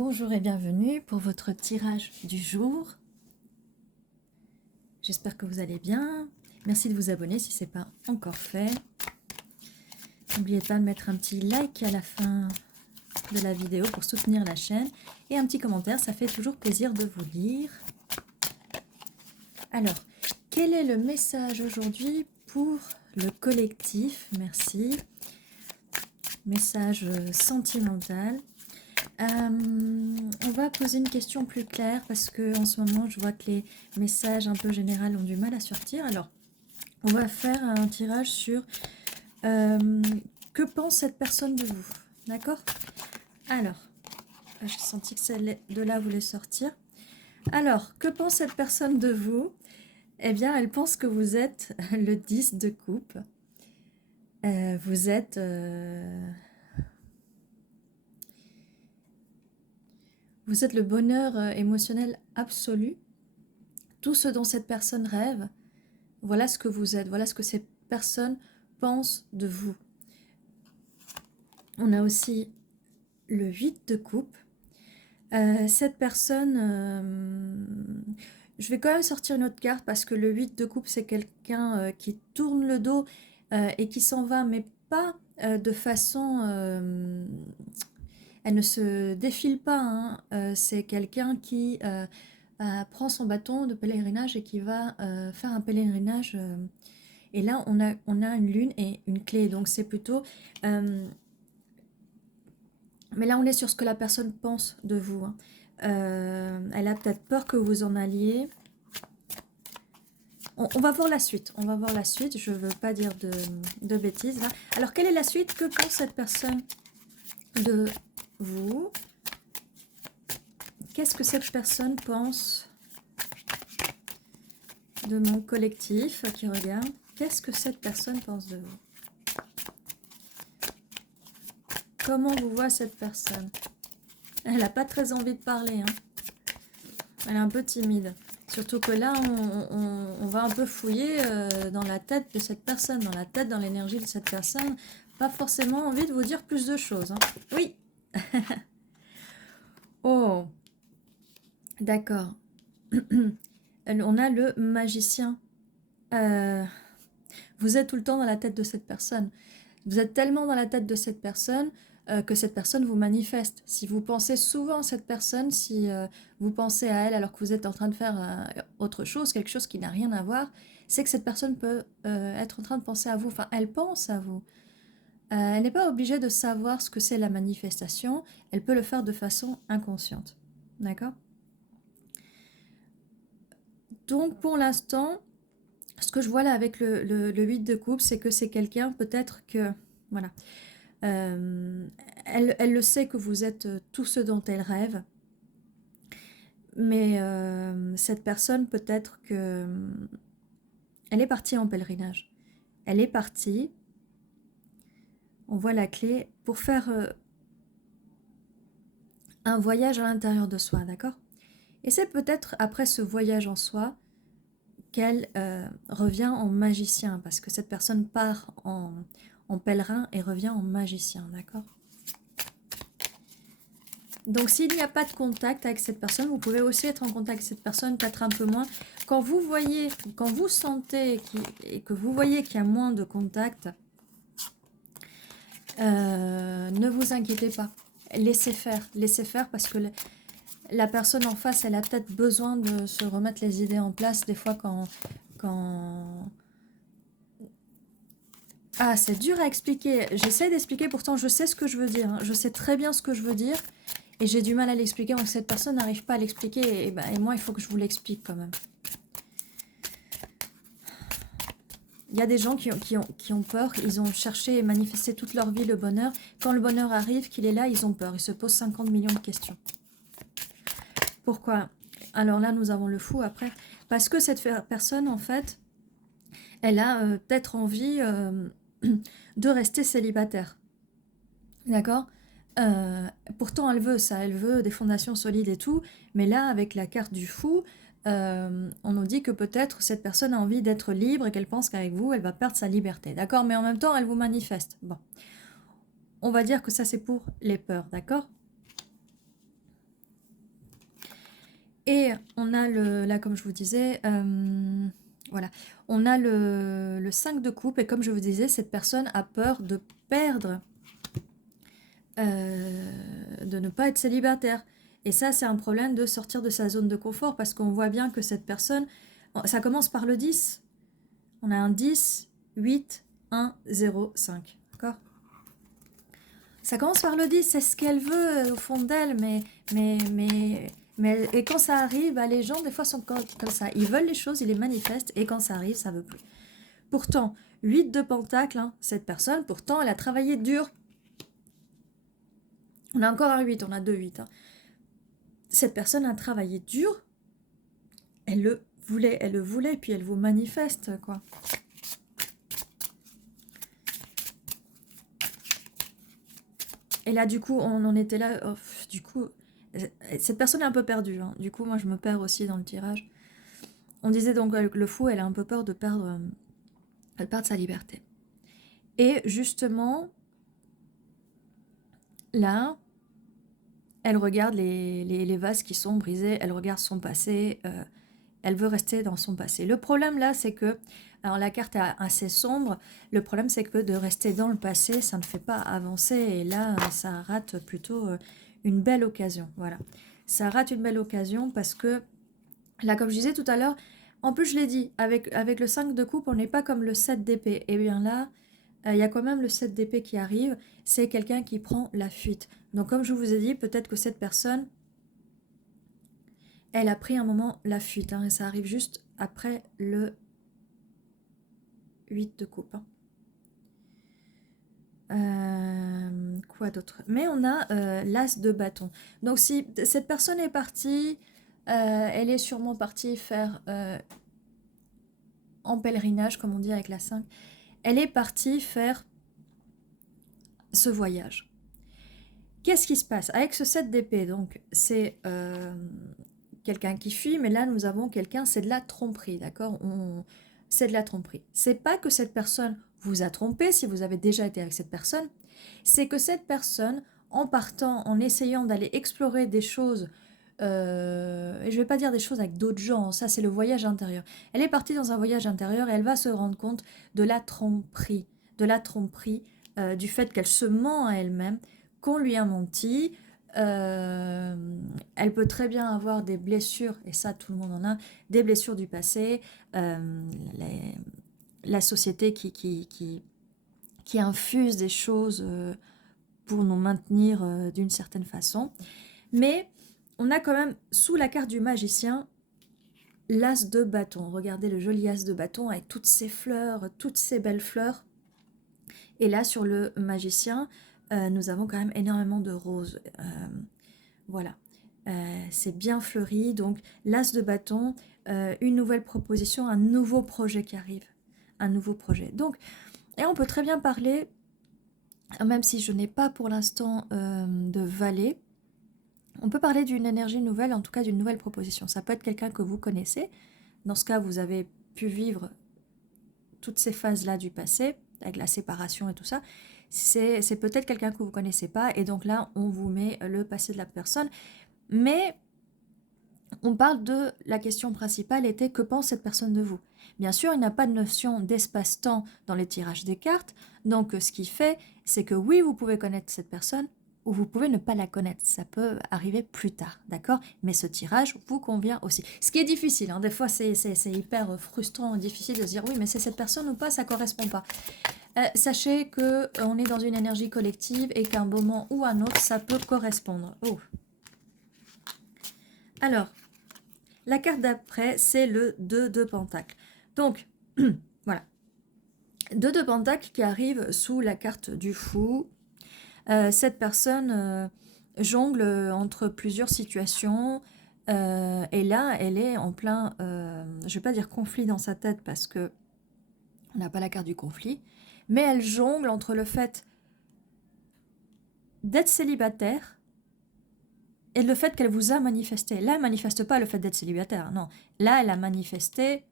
Bonjour et bienvenue pour votre tirage du jour. J'espère que vous allez bien. Merci de vous abonner si ce n'est pas encore fait. N'oubliez pas de mettre un petit like à la fin de la vidéo pour soutenir la chaîne. Et un petit commentaire, ça fait toujours plaisir de vous lire. Alors, quel est le message aujourd'hui pour le collectif? Merci. Message sentimental. On va poser une question plus claire parce que en ce moment je vois que les messages un peu généraux ont du mal à sortir. Alors on va faire un tirage sur que pense cette personne de vous, d'accord? Alors j'ai senti que celle de là voulait sortir. Alors que pense cette personne de vous? Eh bien elle pense que vous êtes le 10 de coupe. Vous êtes le bonheur émotionnel absolu. Tout ce dont cette personne rêve, voilà ce que vous êtes, voilà ce que cette personne pense de vous. On a aussi le 8 de coupe. Cette personne, je vais quand même sortir une autre carte parce que le 8 de coupe, c'est quelqu'un qui tourne le dos et qui s'en va, mais pas de façon... elle ne se défile pas, hein. C'est quelqu'un qui... prend son bâton de pèlerinage et qui va faire un pèlerinage. Et là, on a une lune et une clé. Donc, c'est plutôt... mais là, on est sur ce que la personne pense de vous, hein. Elle a peut-être peur que vous en alliez. On va voir la suite. On va voir la suite. Je ne veux pas dire de bêtises, là. Alors, quelle est la suite? Que pense cette personne de vous? Qu'est-ce que cette personne pense de mon collectif qui regarde? Qu'est-ce que cette personne pense de vous? Comment vous voit cette personne? Elle n'a pas très envie de parler, hein. Elle est un peu timide. Surtout que là, on va un peu fouiller dans la tête de cette personne, dans l'énergie de cette personne. Pas forcément envie de vous dire plus de choses, hein. Oui. Oh, d'accord. On a le magicien. Vous êtes tout le temps dans la tête de cette personne. Vous êtes tellement dans la tête de cette personne que cette personne vous manifeste. Si vous pensez souvent à cette personne, si vous pensez à elle alors que vous êtes en train de faire autre chose, quelque chose qui n'a rien à voir, c'est que cette personne peut être en train de penser à vous. Enfin, elle pense à vous. Elle n'est pas obligée de savoir ce que c'est la manifestation. Elle peut le faire de façon inconsciente. D'accord? Donc, pour l'instant, ce que je vois là avec le 8 de coupe, c'est que c'est quelqu'un peut-être que... Voilà. Elle le sait que vous êtes tout ce dont elle rêve, mais cette personne peut-être que elle est partie en pèlerinage. Elle est partie, on voit la clé, pour faire un voyage à l'intérieur de soi, d'accord? Et c'est peut-être après ce voyage en soi qu'elle revient en magicien, parce que cette personne part en pèlerin et revient en magicien, d'accord? Donc, s'il n'y a pas de contact avec cette personne, vous pouvez aussi être en contact avec cette personne, peut-être un peu moins. Quand vous voyez, quand vous sentez et que vous voyez qu'il y a moins de contact, ne vous inquiétez pas. Laissez faire parce que la personne en face, elle a peut-être besoin de se remettre les idées en place. Des fois, quand... Ah, c'est dur à expliquer. J'essaie d'expliquer, pourtant je sais ce que je veux dire, hein. Je sais très bien ce que je veux dire. Et j'ai du mal à l'expliquer, donc cette personne n'arrive pas à l'expliquer. Et moi, il faut que je vous l'explique quand même. Il y a des gens qui ont peur, ils ont cherché et manifesté toute leur vie le bonheur. Quand le bonheur arrive, qu'il est là, ils ont peur. Ils se posent 50 millions de questions. Pourquoi? Alors là, nous avons le fou après. Parce que cette personne, en fait, elle a peut-être envie de rester célibataire. D'accord? Pourtant, elle veut ça, elle veut des fondations solides et tout, mais là, avec la carte du fou, on nous dit que peut-être cette personne a envie d'être libre et qu'elle pense qu'avec vous, elle va perdre sa liberté, d'accord? Mais en même temps, elle vous manifeste. Bon, on va dire que ça, c'est pour les peurs, d'accord? on a là, comme je vous disais, voilà, on a le 5 de coupe, et comme je vous disais, cette personne a peur de perdre, de ne pas être célibataire. Et ça, c'est un problème de sortir de sa zone de confort, parce qu'on voit bien que cette personne, ça commence par le 10. On a un 10, 8, 1, 0, 5. D'accord? Ça commence par le 10, c'est ce qu'elle veut au fond d'elle, et quand ça arrive, bah, les gens, des fois, sont comme ça. Ils veulent les choses, ils les manifestent, et quand ça arrive, ça ne veut plus. Pourtant, 8 de pentacle, hein, cette personne, pourtant, elle a travaillé dur. On a encore un 8, on a 2 8. Hein. Cette personne a travaillé dur, elle le voulait, puis elle vous manifeste, quoi. Et là, du coup, on en était là, oh, du coup, cette personne est un peu perdue, hein. Du coup, moi, je me perds aussi dans le tirage. On disait donc avec le fou, elle a un peu peur de perdre sa liberté. Et justement, là, elle regarde les vases qui sont brisés, elle regarde son passé, elle veut rester dans son passé. Le problème là, c'est que, alors la carte est assez sombre, le problème c'est que de rester dans le passé, ça ne fait pas avancer, et là, ça rate plutôt une belle occasion, voilà. Ça rate une belle occasion parce que, là, comme je disais tout à l'heure, en plus je l'ai dit, avec le 5 de coupe, on n'est pas comme le 7 d'épée, et bien là, il y a quand même le 7 d'épée qui arrive, c'est quelqu'un qui prend la fuite. Donc comme je vous ai dit, peut-être que cette personne, elle a pris un moment la fuite, hein, et ça arrive juste après le 8 de coupe. Quoi d'autre? Mais on a l'as de bâton. Donc si cette personne est partie, elle est sûrement partie faire en pèlerinage, comme on dit avec la 5, elle est partie faire ce voyage. Qu'est-ce qui se passe? Avec ce 7 d'épée, donc c'est quelqu'un qui fuit, mais là nous avons quelqu'un, c'est de la tromperie, d'accord? C'est de la tromperie. C'est pas que cette personne vous a trompé si vous avez déjà été avec cette personne, c'est que cette personne, en partant, en essayant d'aller explorer des choses, et je vais pas dire des choses avec d'autres gens, ça c'est le voyage intérieur. Elle est partie dans un voyage intérieur et elle va se rendre compte de la tromperie, du fait qu'elle se ment à elle-même, qu'on lui a menti. Elle peut très bien avoir des blessures, et ça tout le monde en a, des blessures du passé, la société qui infuse des choses pour nous maintenir d'une certaine façon. Mais on a quand même, sous la carte du magicien, l'as de bâton. Regardez le joli as de bâton avec toutes ces fleurs, toutes ces belles fleurs. Et là, sur le magicien, nous avons quand même énormément de roses. Voilà. C'est bien fleuri. Donc, l'as de bâton, une nouvelle proposition, un nouveau projet qui arrive. Un nouveau projet. Donc, et on peut très bien parler, même si je n'ai pas pour l'instant de valet, on peut parler d'une énergie nouvelle, en tout cas d'une nouvelle proposition. Ça peut être quelqu'un que vous connaissez. Dans ce cas, vous avez pu vivre toutes ces phases-là du passé, avec la séparation et tout ça. C'est peut-être quelqu'un que vous ne connaissez pas, et donc là, on vous met le passé de la personne. Mais on parle de la question principale était que pense cette personne de vous. Bien sûr, il n'y a pas de notion d'espace-temps dans les tirages des cartes, donc ce qui fait, c'est que oui, vous pouvez connaître cette personne, ou vous pouvez ne pas la connaître, ça peut arriver plus tard, d'accord? Mais ce tirage vous convient aussi. Ce qui est difficile, hein, des fois c'est hyper frustrant, difficile de se dire oui, mais c'est cette personne ou pas, ça correspond pas. Sachez qu'on est dans une énergie collective et qu'à un moment ou à un autre, ça peut correspondre. Oh. Alors, la carte d'après, c'est le 2 de pentacle. Donc, voilà. 2 de pentacle qui arrive sous la carte du fou. Cette personne jongle entre plusieurs situations. Et là, elle est en plein, je ne vais pas dire conflit dans sa tête parce que on n'a pas la carte du conflit. Mais elle jongle entre le fait d'être célibataire et le fait qu'elle vous a manifesté. Là, elle ne manifeste pas le fait d'être célibataire, non. Là, elle a manifesté,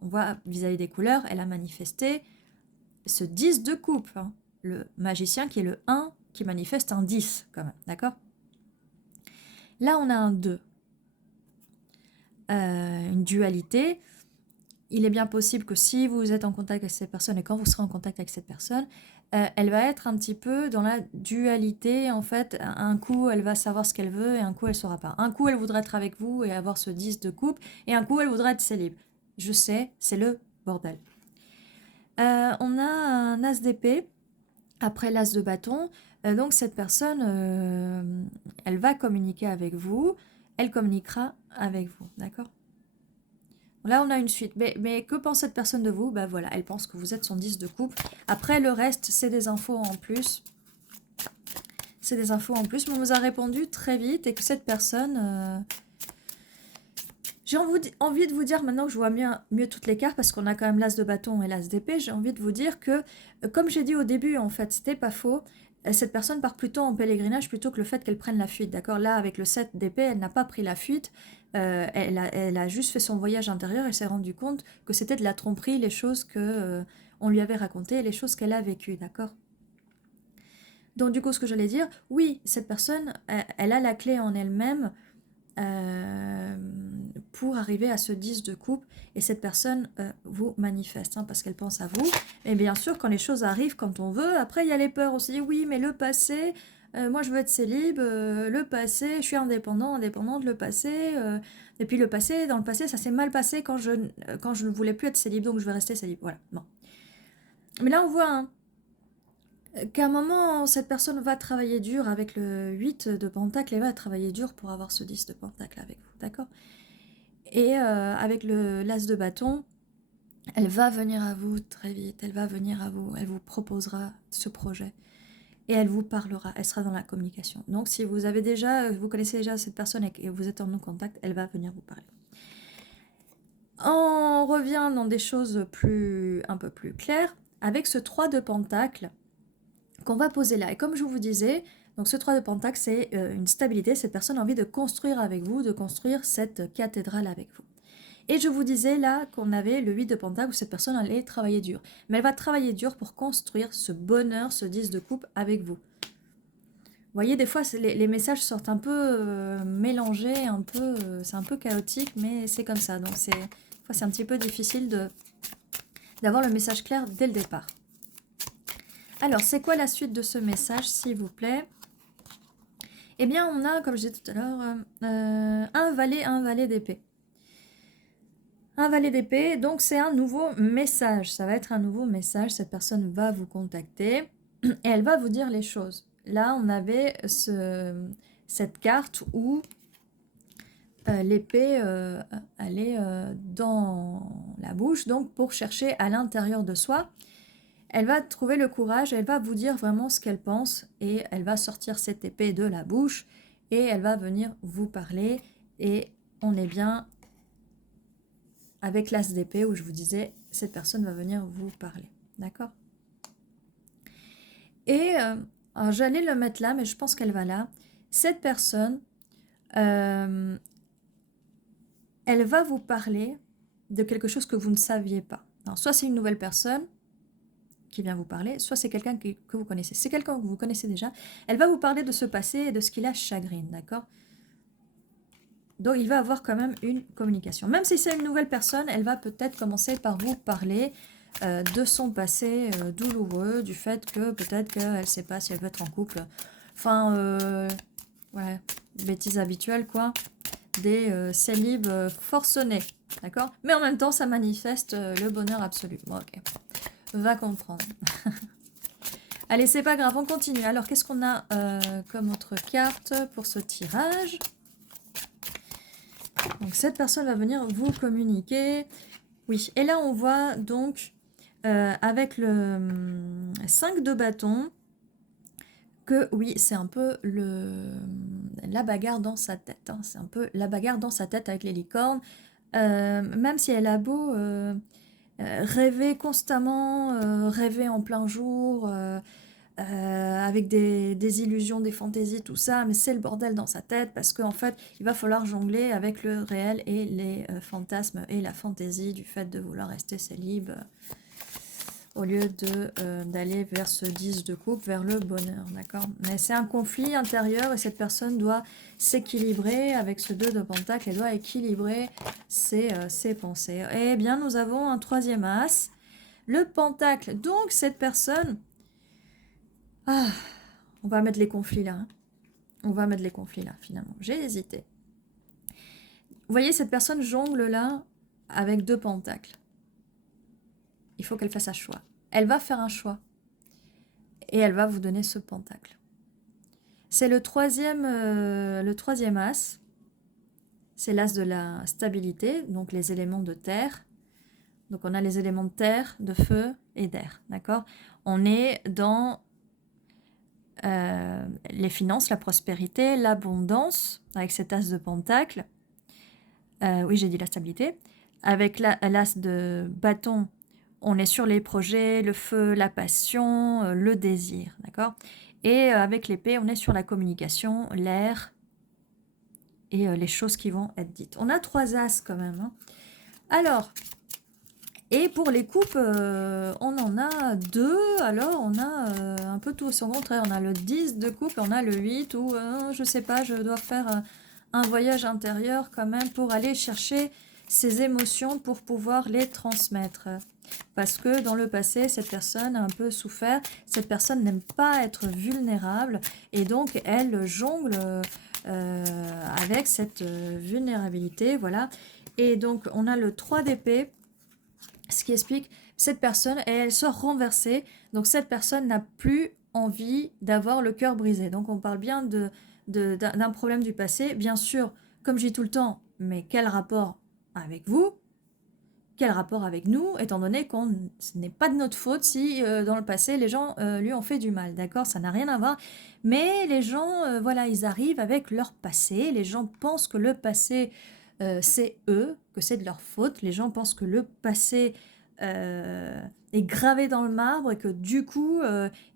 on voit vis-à-vis des couleurs, elle a manifesté ce 10 de coupe. Hein. Le magicien qui est le 1 qui manifeste un 10 quand même, d'accord? Là, on a un 2. une dualité, il est bien possible que si vous êtes en contact avec cette personne et quand vous serez en contact avec cette personne, elle va être un petit peu dans la dualité, en fait. Un coup, elle va savoir ce qu'elle veut et un coup, elle ne saura pas. Un coup, elle voudrait être avec vous et avoir ce 10 de coupe et un coup, elle voudrait être célib. Je sais, c'est le bordel. On a un as d'épée après l'as de bâton. Donc, cette personne, elle va communiquer avec vous, elle communiquera avec vous, d'accord? Là, on a une suite. Mais que pense cette personne de vous? Ben voilà, elle pense que vous êtes son 10 de coupe. Après, le reste, c'est des infos en plus. C'est des infos en plus, mais on vous a répondu très vite et que cette personne... J'ai envie de vous dire, maintenant que je vois mieux toutes les cartes, parce qu'on a quand même l'as de bâton et l'as d'épée, j'ai envie de vous dire que, comme j'ai dit au début, en fait, c'était pas faux, cette personne part plutôt en pèlerinage plutôt que le fait qu'elle prenne la fuite, d'accord? Là, avec le 7 d'épée, elle n'a pas pris la fuite, elle a juste fait son voyage intérieur et s'est rendue compte que c'était de la tromperie, les choses que on lui avait racontées, les choses qu'elle a vécues, d'accord? Donc du coup, ce que j'allais dire, oui, cette personne, elle a la clé en elle-même pour arriver à ce 10 de coupe, et cette personne vous manifeste, hein, parce qu'elle pense à vous. Et bien sûr, quand les choses arrivent, quand on veut, après il y a les peurs, on se dit oui, mais le passé, moi je veux être célib, le passé, je suis indépendante, le passé, et puis le passé, dans le passé, ça s'est mal passé quand je ne voulais plus être célib, donc je vais rester célib, voilà, bon. Mais là on voit, hein, qu'à un moment, cette personne va travailler dur avec le 8 de pentacle et va travailler dur pour avoir ce 10 de pentacle avec vous, d'accord? Et avec l'as de bâton, elle va venir à vous très vite, elle va venir à vous, elle vous proposera ce projet et elle vous parlera, elle sera dans la communication. Donc si vous avez déjà, vous connaissez déjà cette personne et que vous êtes en contact, elle va venir vous parler. On revient dans des choses un peu plus claires avec ce 3 de pentacle qu'on va poser là. Et comme je vous disais, donc ce 3 de pentacle, c'est une stabilité. Cette personne a envie de construire avec vous, de construire cette cathédrale avec vous. Et je vous disais là qu'on avait le 8 de pentacle où cette personne allait travailler dur. Mais elle va travailler dur pour construire ce bonheur, ce 10 de coupe avec vous. Vous voyez, des fois, les messages sortent un peu mélangés, c'est un peu chaotique, mais c'est comme ça. Donc, des fois, c'est un petit peu difficile d'avoir le message clair dès le départ. Alors, c'est quoi la suite de ce message, s'il vous plaît? Eh bien, on a, comme je disais tout à l'heure, un valet d'épée. Un valet d'épée, donc c'est un nouveau message. Ça va être un nouveau message. Cette personne va vous contacter et elle va vous dire les choses. Là, on avait cette carte où l'épée allait dans la bouche, donc pour chercher à l'intérieur de soi. Elle va trouver le courage, elle va vous dire vraiment ce qu'elle pense et elle va sortir cette épée de la bouche et elle va venir vous parler. Et on est bien avec l'as d'épée où je vous disais, cette personne va venir vous parler. D'accord? Et j'allais le mettre là, mais je pense qu'elle va là. Cette personne, elle va vous parler de quelque chose que vous ne saviez pas. Alors, soit c'est une nouvelle personne qui vient vous parler, soit c'est quelqu'un que vous connaissez. C'est quelqu'un que vous connaissez déjà. Elle va vous parler de ce passé et de ce qui la chagrine, d'accord? Donc, il va avoir quand même une communication. Même si c'est une nouvelle personne, elle va peut-être commencer par vous parler de son passé douloureux, du fait que peut-être qu'elle ne sait pas si elle veut être en couple. Enfin, ouais, bêtises habituelles, quoi. Des célibes forcenés, d'accord? Mais en même temps, ça manifeste le bonheur absolu. Bon, ok. Va comprendre. Allez, c'est pas grave, on continue. Alors, qu'est-ce qu'on a comme autre carte pour ce tirage? Donc, cette personne va venir vous communiquer. Oui, et là, on voit donc, avec le 5 de bâton, que oui, c'est un peu la bagarre dans sa tête. Hein. C'est un peu la bagarre dans sa tête avec les licornes. Même si elle a beau rêver constamment, rêver en plein jour, avec des illusions, des fantaisies, tout ça, mais c'est le bordel dans sa tête parce qu'en fait, il va falloir jongler avec le réel et les fantasmes et la fantaisie du fait de vouloir rester célib. au lieu d'aller vers ce 10 de coupe, vers le bonheur, d'accord? Mais c'est un conflit intérieur et cette personne doit s'équilibrer avec ce 2 de pentacle, elle doit équilibrer ses pensées. Eh bien, nous avons un troisième as, le pentacle. Donc, cette personne... Ah, on va mettre les conflits là. Hein. On va mettre les conflits là, finalement. J'ai hésité. Vous voyez, cette personne jongle là avec 2 pentacles. Il faut qu'elle fasse un choix. Elle va faire un choix. Et elle va vous donner ce pentacle. C'est le troisième as. C'est l'as de la stabilité, donc les éléments de terre. Donc on a les éléments de terre, de feu et d'air, d'accord? On est dans les finances, la prospérité, l'abondance, avec cet as de pentacle. Oui, j'ai dit la stabilité. Avec l'as de bâton, on est sur les projets, le feu, la passion, le désir, d'accord? Et avec l'épée, on est sur la communication, l'air et les choses qui vont être dites. On a 3 as quand même. Hein. Alors, et pour les coupes, on en a 2. Alors, on a un peu tout au son contraire. On a le 10 de coupe, on a le 8 ou je sais pas, je dois faire un voyage intérieur quand même pour aller chercher ces émotions pour pouvoir les transmettre. Parce que dans le passé, cette personne a un peu souffert. Cette personne n'aime pas être vulnérable et donc elle jongle avec cette vulnérabilité. Voilà. Et donc, on a le 3 d'épée. Ce qui explique cette personne, et elle sort renversée. Donc cette personne n'a plus envie d'avoir le cœur brisé. Donc on parle bien d'un problème du passé. Bien sûr, comme je dis tout le temps, mais quel rapport avec vous? Quel rapport avec nous, étant donné ce n'est pas de notre faute si dans le passé les gens lui ont fait du mal, d'accord? Ça n'a rien à voir. Mais les gens, voilà, ils arrivent avec leur passé. Les gens pensent que le passé c'est eux, que c'est de leur faute. Les gens pensent que le passé est gravé dans le marbre et que du coup,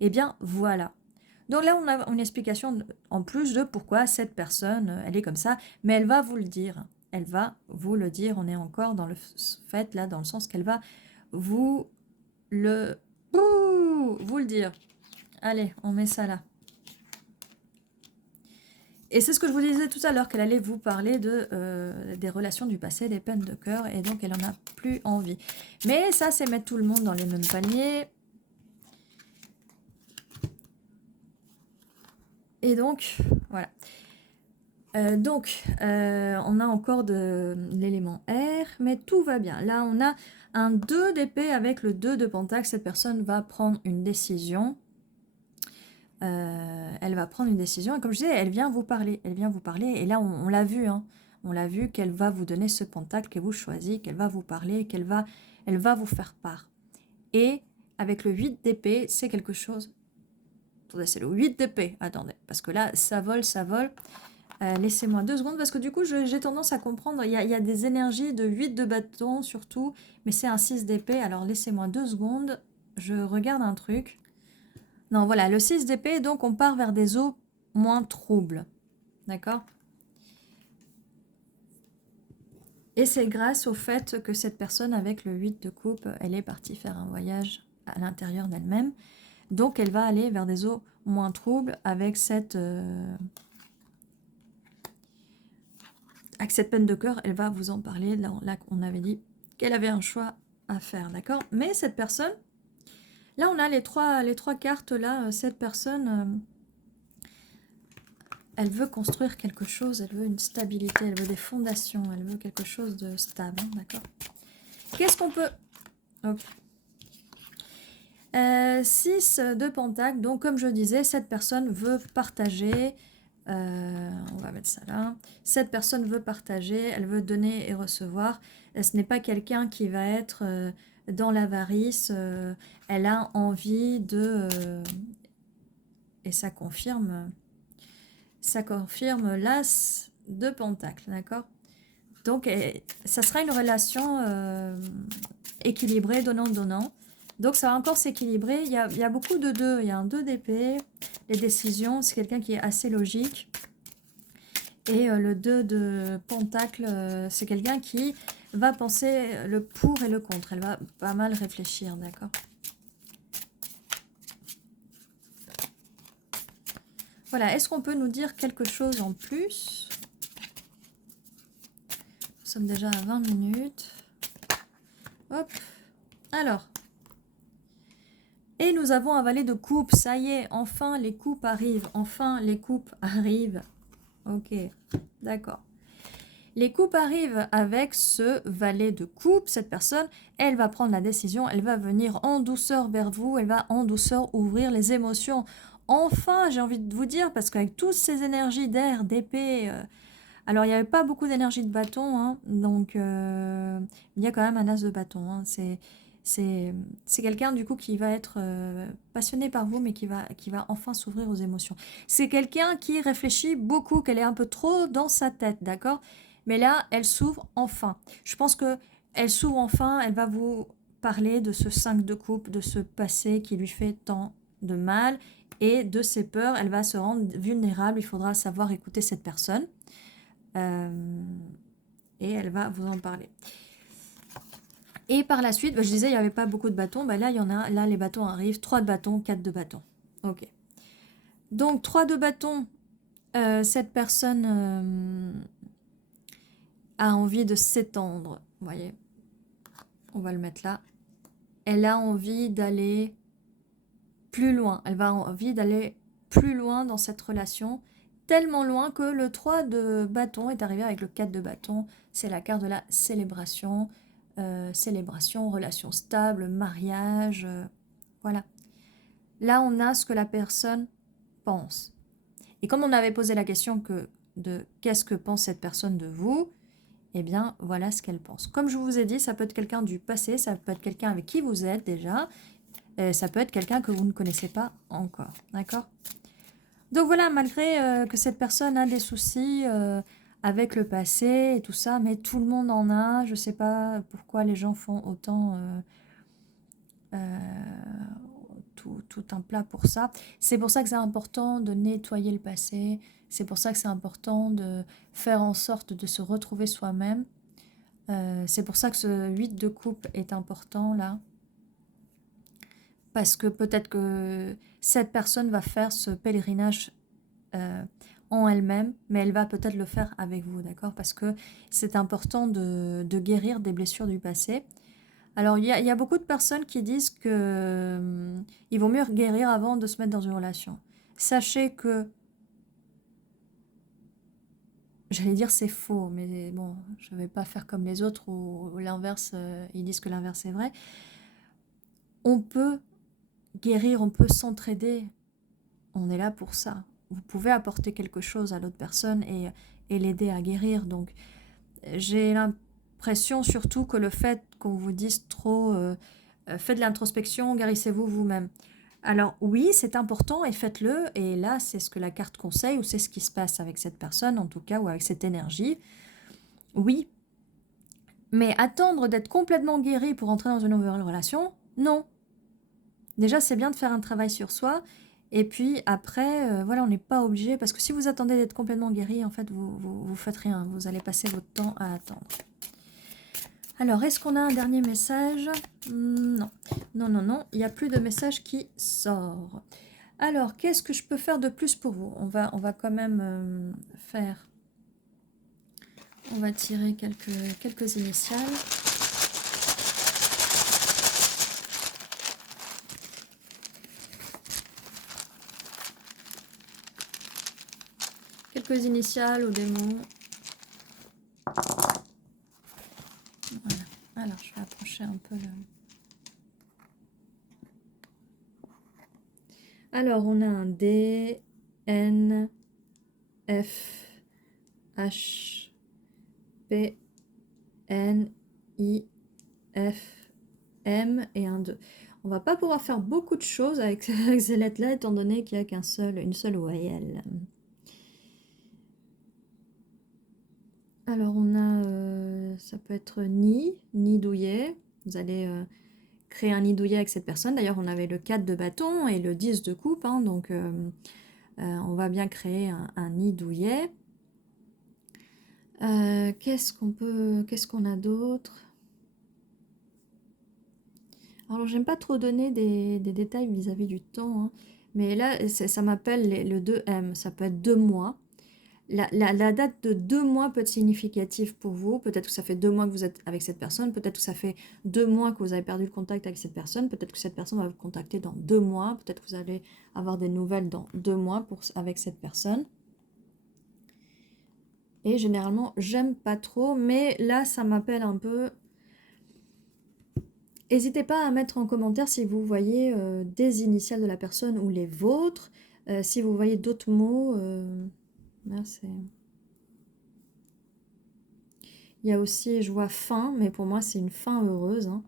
eh bien voilà. Donc là, on a une explication en plus de pourquoi cette personne, elle est comme ça, mais elle va vous le dire. Elle va vous le dire. On est encore dans le fait, là, dans le sens qu'elle va vous vous le dire. Allez, on met ça là. Et c'est ce que je vous disais tout à l'heure, qu'elle allait vous parler des relations du passé, des peines de cœur, et donc elle n'en a plus envie. Mais ça, c'est mettre tout le monde dans les mêmes paniers. Et donc, voilà. On a encore de l'élément air, mais tout va bien. Là, on a un 2 d'épée avec le 2 de pentacle. Cette personne va prendre une décision. Elle va prendre une décision. Et comme je disais, elle vient vous parler. Elle vient vous parler. Et là, on l'a vu. Hein. On l'a vu qu'elle va vous donner ce pentacle qu'elle vous choisit, qu'elle va vous parler, elle va vous faire part. Et avec le 8 d'épée, c'est quelque chose... Attendez, c'est le 8 d'épée. Attendez, parce que là, ça vole, ça vole. Laissez-moi 2 secondes, parce que du coup, j'ai tendance à comprendre. Il y a des énergies de 8 de bâton, surtout, mais c'est un 6 d'épée. Alors, laissez-moi 2 secondes. Je regarde un truc. Non, voilà, le 6 d'épée, donc on part vers des eaux moins troubles. D'accord? Et c'est grâce au fait que cette personne, avec le 8 de coupe, elle est partie faire un voyage à l'intérieur d'elle-même. Donc, elle va aller vers des eaux moins troubles avec cette peine de cœur. Elle va vous en parler. Là, on avait dit qu'elle avait un choix à faire, d'accord? Mais cette personne, là, on a les trois cartes, là. Cette personne, elle veut construire quelque chose. Elle veut une stabilité. Elle veut des fondations. Elle veut quelque chose de stable, hein, d'accord? Qu'est-ce qu'on peut... Hop. 6 de pentacle, donc comme je disais, cette personne veut partager, on va mettre ça là, cette personne veut partager, elle veut donner et recevoir, ce n'est pas quelqu'un qui va être dans l'avarice, elle a envie de, et ça confirme l'as de pentacle, d'accord? Donc ça sera une relation équilibrée, donnant-donnant. Donc ça va encore s'équilibrer. Il y a beaucoup de 2. Il y a un 2 d'épée. Les décisions, c'est quelqu'un qui est assez logique. Et le 2 de pentacle, c'est quelqu'un qui va penser le pour et le contre. Elle va pas mal réfléchir, d'accord? Voilà, est-ce qu'on peut nous dire quelque chose en plus? Nous sommes déjà à 20 minutes. Hop. Alors. Et nous avons un valet de coupe. Ça y est, enfin les coupes arrivent. Enfin les coupes arrivent. Ok, d'accord. Les coupes arrivent avec ce valet de coupe. Cette personne, elle va prendre la décision. Elle va venir en douceur vers vous. Elle va en douceur ouvrir les émotions. Enfin, j'ai envie de vous dire, parce qu'avec toutes ces énergies d'air, d'épée... alors, il n'y avait pas beaucoup d'énergie de bâton, hein, donc il y a quand même un as de bâton. Hein, c'est quelqu'un, du coup, qui va être passionné par vous, mais qui va enfin s'ouvrir aux émotions. C'est quelqu'un qui réfléchit beaucoup, qu'elle est un peu trop dans sa tête, d'accord? Mais là, elle s'ouvre enfin. Je pense que elle s'ouvre enfin, elle va vous parler de ce 5 de coupe, de ce passé qui lui fait tant de mal, et de ses peurs. Elle va se rendre vulnérable, il faudra savoir écouter cette personne. Et elle va vous en parler. Et par la suite, je disais, il n'y avait pas beaucoup de bâtons. Là, il y en a. Là, les bâtons arrivent. 3 de bâtons, 4 de bâtons. Ok. Donc, 3 de bâtons. Cette personne a envie de s'étendre. Vous voyez. On va le mettre là. Elle a envie d'aller plus loin. Elle va envie d'aller plus loin dans cette relation. Tellement loin que le 3 de bâton est arrivé avec le 4 de bâton. C'est la carte de la célébration. Célébration, relation stable, mariage. Voilà. Là, on a ce que la personne pense. Et comme on avait posé la question de qu'est-ce que pense cette personne de vous, eh bien, voilà ce qu'elle pense. Comme je vous ai dit, ça peut être quelqu'un du passé, ça peut être quelqu'un avec qui vous êtes déjà, ça peut être quelqu'un que vous ne connaissez pas encore. D'accord? Donc voilà, malgré que cette personne a des soucis avec le passé et tout ça, mais tout le monde en a. Je ne sais pas pourquoi les gens font autant tout un plat pour ça. C'est pour ça que c'est important de nettoyer le passé. C'est pour ça que c'est important de faire en sorte de se retrouver soi-même. C'est pour ça que ce 8 de coupe est important là. Parce que peut-être que cette personne va faire ce pèlerinage en elle-même, mais elle va peut-être le faire avec vous, d'accord? Parce que c'est important de guérir des blessures du passé. Alors, il y a beaucoup de personnes qui disent que il vaut mieux guérir avant de se mettre dans une relation. Sachez que, j'allais dire c'est faux, mais bon, je ne vais pas faire comme les autres où l'inverse, ils disent que l'inverse est vrai. On peut guérir, on peut s'entraider. On est là pour ça. Vous pouvez apporter quelque chose à l'autre personne et l'aider à guérir. Donc, j'ai l'impression surtout que le fait qu'on vous dise trop faites de l'introspection, guérissez-vous vous-même. Alors oui, c'est important et faites-le. Et là, c'est ce que la carte conseille ou c'est ce qui se passe avec cette personne, en tout cas, ou avec cette énergie. Oui. Mais attendre d'être complètement guéri pour entrer dans une nouvelle relation, non. Déjà, c'est bien de faire un travail sur soi. Et puis après, voilà, on n'est pas obligé. Parce que si vous attendez d'être complètement guéri, en fait, vous faites rien. Vous allez passer votre temps à attendre. Alors, est-ce qu'on a un dernier message? Non. Non, non, non. Il n'y a plus de message qui sort. Alors, qu'est-ce que je peux faire de plus pour vous? On va quand même faire... On va tirer quelques initiales. Quelques initiales au démon. Voilà. Alors, je vais approcher un peu le... Alors, on a un D, N, F, H, P, N, I, F, M et un 2. On va pas pouvoir faire beaucoup de choses avec ces lettres-là, étant donné qu'il n'y a une seule voyelle. Alors, on a, ça peut être nid douillet. Vous allez créer un nid douillet avec cette personne. D'ailleurs, on avait le 4 de bâton et le 10 de coupe, hein, donc on va bien créer un nid douillet. Qu'est-ce qu'on a d'autre? Alors, j'aime pas trop donner des détails vis-à-vis du temps, hein, Mais là, ça m'appelle le 2M, ça peut être 2 mois. La date de 2 mois peut être significative pour vous. Peut-être que ça fait 2 mois que vous êtes avec cette personne. Peut-être que ça fait 2 mois que vous avez perdu le contact avec cette personne. Peut-être que cette personne va vous contacter dans 2 mois. Peut-être que vous allez avoir des nouvelles dans 2 mois avec cette personne. Et généralement, j'aime pas trop. Mais là, ça m'appelle un peu... N'hésitez pas à mettre en commentaire si vous voyez des initiales de la personne ou les vôtres. Si vous voyez d'autres mots... Là, c'est... Il y a aussi, je vois fin, mais pour moi, c'est une fin heureuse. Hein.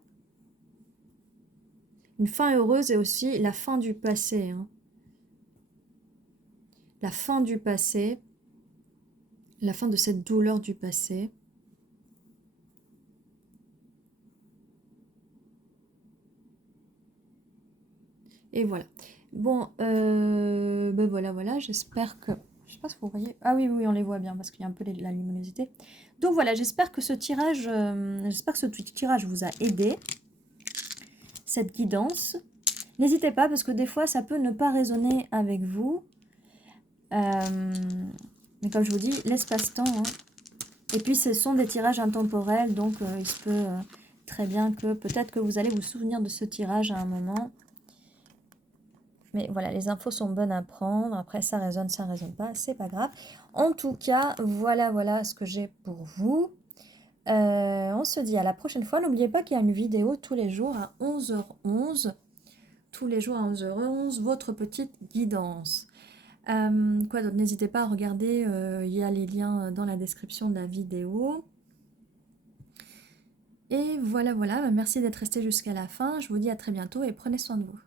Une fin heureuse et aussi la fin du passé. Hein. La fin du passé. La fin de cette douleur du passé. Et voilà. Bon, ben voilà, j'espère que... Je sais pas si vous voyez. Ah oui, on les voit bien parce qu'il y a un peu la luminosité. Donc voilà, j'espère que ce tirage vous a aidé. Cette guidance. N'hésitez pas parce que des fois, ça peut ne pas résonner avec vous. Mais comme je vous dis, l'espace-temps. Hein. Et puis, ce sont des tirages intemporels. Donc, il se peut très bien que peut-être que vous allez vous souvenir de ce tirage à un moment. Mais voilà, les infos sont bonnes à prendre. Après, ça résonne pas, c'est pas grave. En tout cas, voilà ce que j'ai pour vous. On se dit à la prochaine fois. N'oubliez pas qu'il y a une vidéo tous les jours à 11h11. Tous les jours à 11h11, votre petite guidance. Quoi d'autre? N'hésitez pas à regarder, il y a les liens dans la description de la vidéo. Et voilà, merci d'être resté jusqu'à la fin. Je vous dis à très bientôt et prenez soin de vous.